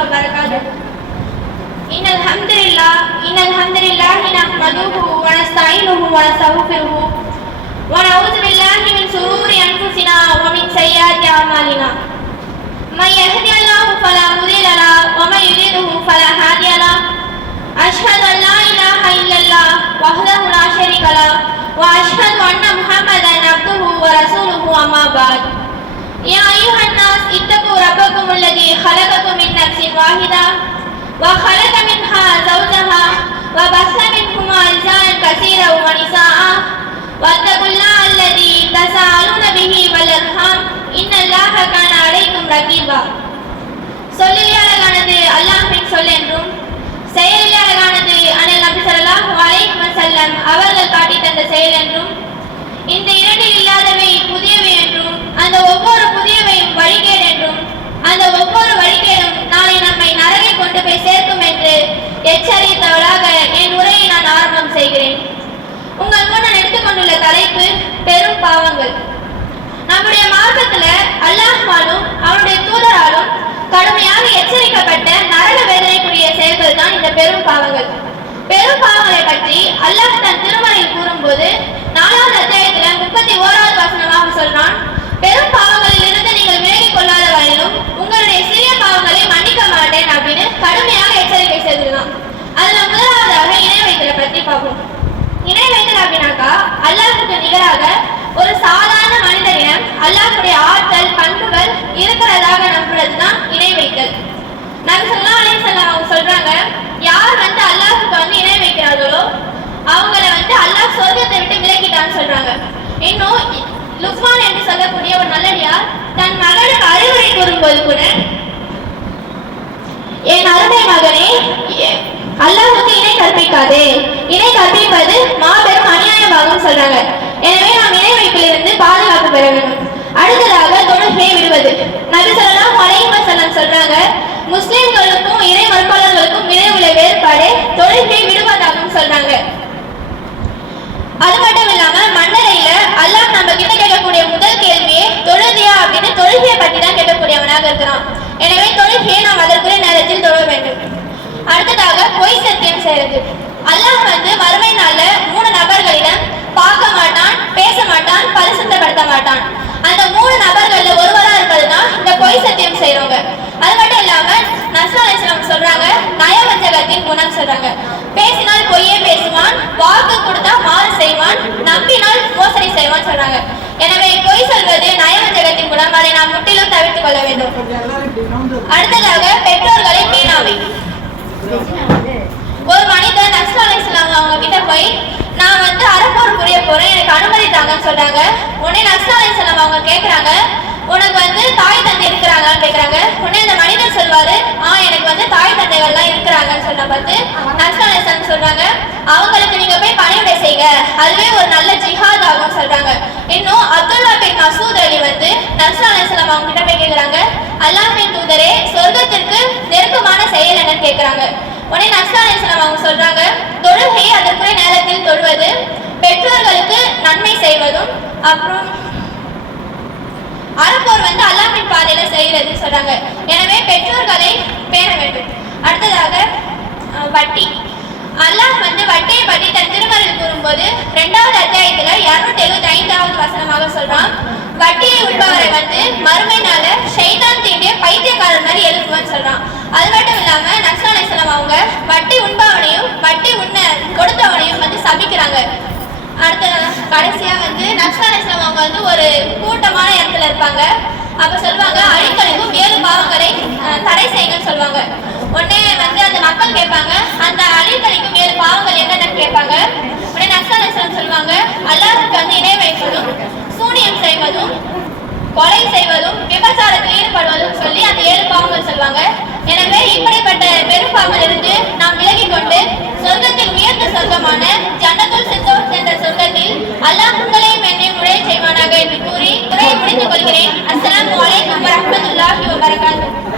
وبركاته إن الحمد لله إن الحمد لله نحمده ونستعينه ونستغفره ونعوذ بالله من شرور أنفسنا ومن سيئات أعمالنا من يهدي الله فلا مضل له ومن يضلله فلا هادي له أشهد أن لا إله إلا الله وحده لا شريك له وأشهد أن محمدا عبده ورسوله أما بعد يا أيها الناس اتقوا ربكم الذي خلقكم من نفس واحدة وخلق منها زوجها وبث منهما رجالا كثيرا ونساء واتقوا الله الذي تساءلون به والأرحام إن الله كان عليكم رقيبا சொல்லிலே அழகானது அல்லாஹ்வின் சொல் என்றும் செயலிலே அழகானது அனல் நபி ஸல்லல்லாஹு அலைஹி வஸல்லம் அவர்கள் காட்டி தந்த செயல் என்றும் அந்த ஒவ்வொரு வழிகேடும் நாளை நம்மை நரகை கொண்டு போய் சேர்க்கும் என்று எச்சரித்தவளாக என் உரையை நான் ஆரம்பம் செய்கிறேன். உங்கள் முன் நான் எடுத்துக்கொண்டுள்ள தலைப்பு பெரும் பாவங்கள். நம்முடைய மார்க்கத்துல அல்லாஹ்வாலும் அவனுடைய தூதராலும் கடுமையாக எச்சரிக்கப்பட்ட நரக வேதனைக்குரிய செயல்கள் தான் இந்த பெரும் பாவங்கள். பெரும் பாவங்களை பற்றி அல்லாஹ் தன் திருமறையில் கூறும்போது நாலாவது அத்தியாயத்துல முப்பத்தி ஓராவது வசனமாக சொல்றான் பெரும் பாவம் சொல்றாங்க. யார் வந்து அல்லாஹுக்கு வந்து இணை வைக்கிறார்களோ அவங்கள வந்து அல்லாஹ் சொர்க்கத்தை விட்டு விலக்கிட்டான்னு சொல்றாங்க. இன்னும் லுக்மான் என்று சொல்லக்கூடிய ஒரு நல்லடியார் தன் மகனுக்கு அறிவுரை கூறும்போது கூட என் அருமை மகனே அல்லாஹுக்கு இணை கற்பிக்காதே. இணை கற்பிப்பது மாபெரும் அநியாயமாகும் சொல்றாங்க. எனவே நாம் இணை வைப்பிலிருந்து பாதுகாப்பு பெற வேண்டும். அடுத்ததாக தொழுகையை விடுவது நபி ஸல்லல்லாஹு அலைஹி வஸல்லம் சொல்றாங்க முஸ்லிம்களுக்கும் இணை மறுப்பாளர்களுக்கும் இடையே உள்ள வேறுபாடு தொழுகையை விடுவதாகவும் சொல்றாங்க. அது மட்டும் இல்லாம மன்னரையில அல்லாஹ் நம்ம கிட்ட கேட்கக்கூடிய முதல் கேள்வியே தொழுதியா அப்படின்னு தொழுகையை பற்றி தான் கேட்கக்கூடியவனாக இருக்கிறான். எனவே தொழுகையை நாம் அதற்குரிய நேரத்தில் தொழ வேண்டும். அடுத்ததாக பொய் சத்தியம் செய்யறது. அல்லாஹ் வந்து வறுமை நாள்ல மூணு நபர்களிடம் பார்க்க மாட்டான் பேச மாட்டான் பரிசுத்தப்படுத்த மாட்டான். அந்த மூணு நபர்கள்ல ஒருவரா இருப்பதுதான் இந்த பொய் சத்தியம் செய்யறவங்க அது மட்டும் இல்லாம நஸ்ரா சொல்றாங்க. நயவஞ்சகத்தின் குணம் சொல்றாங்க. பேசினால் பொய்யே பேசுவான் வாக்கு கொடுத்தா மாறு செய்வான் நம்பினால் மோசடி செய்வான் சொல்றாங்க. எனவே பொய் சொல்வது நயவஞ்சகத்தின் குணம். அதை நாம் முற்றிலும் தவிர்த்துக் கொள்ள வேண்டும். அடுத்ததாக பெற்றோர்களை பேணாமை ஒரு மனிதன் நஸ்ரா அவங்க கிட்ட போய் நான் வந்து அறப்போர் புரிய போறேன் எனக்கு அனுமதி தாங்கன்னு சொல்றாங்க. உடனே நஸ்ரா அவங்க கேக்குறாங்க உனக்கு வந்து தாய் தந்தை இருக்கிறாங்களான்னு கேக்குறாங்க. உடனே இந்த மனிதர் சொல்வாரு ஆ எனக்கு வந்து தாய் தந்தைகள்லாம் இருக்கிறாங்கன்னு சொன்ன பார்த்து நஸ்ரா சொல்றாங்க அவங்களுக்கு நீங்க போய் பணிவிடை செய்யுங்க அதுவே ஒரு நல்ல ஜிஹாத் ஆகும் சொல்றாங்க. இன்னும் அப்துல்லா பின் மசூத் அலி வந்து நஸ்ரா அலிஸ்லாம் அவங்க கிட்ட போய் கேக்குறாங்க அல்லாஹின் தூதரே சொர்க்கத்திற்கு நெருக்கமான செயல் என்னன்னு கேக்குறாங்க. உடனே நஸ்ரா அலிஸ்லாம் அவங்க சொல்றாங்க தொழுகை அதற்குரிய நேரத்தில் தொழுவது பெற்றோர்களுக்கு நன்மை செய்வதும் அப்புறம் அறப்போர் வந்து அல்லாமின் பாதையில செய்கிறது சொல்றாங்க. எனவே பெற்றோர்களை பேர வேண்டும். அடுத்ததாக வட்டி. அல்லாஹ் வந்து வட்டியை பற்றி தன் திருமறையில் கூறும்போது இரண்டாவது அத்தியாயத்துல இருநூத்தி எழுபத்தி ஐந்தாவது வசனமாக சொல்றான். வட்டியை உண்பவரை வந்து மறுமை நாள ஷைதான் தீண்டிய பைத்தியக்காரர் மாதிரி எழுப்புவேன்னு சொல்றான். அது மட்டும் இல்லாம நஸ்ரா அலைஹிஸ்ஸலாம் அவங்க வட்டி உண்பவனையும் வட்டி உண்ண கொடுத்தவனையும் வந்து சபிக்கிறாங்க. அடுத்த கடைசியா வந்து நக்சலைஸ்லாம் அவங்க வந்து ஒரு கூட்டம் இடத்துல அப்ப சொல்லுவாங்க அழிக்கழிவும் ஏழு பாவங்களை தடை செய்யுங்கன்னு சொல்லுவாங்க. உடனே வந்து அந்த மக்கள் கேட்பாங்க அந்த அழிக்கழிக்கும் ஏழு பாவங்கள் என்னென்னு கேட்பாங்க. உடனே நக்சலேஸ்வரன் சொல்லுவாங்க அல்லாஹுக்கு வந்து இணை வைப்பதும் சூனியம் செய்வதும் கொலை செய்வதும் விபச்சாரத்தில் ஈடுபடுவதும் சொல்லி அந்த ஏழு பாவங்கள் சொல்லுவாங்க. எனவே இப்படிப்பட்ட பெரும் பாவங்கள் இருந்து நாம் விலகி கொண்டு சொர்க்கத்தில் உயர்ந்த சொர்க்கமான ஜன்னத்துல் Obrigado, vai.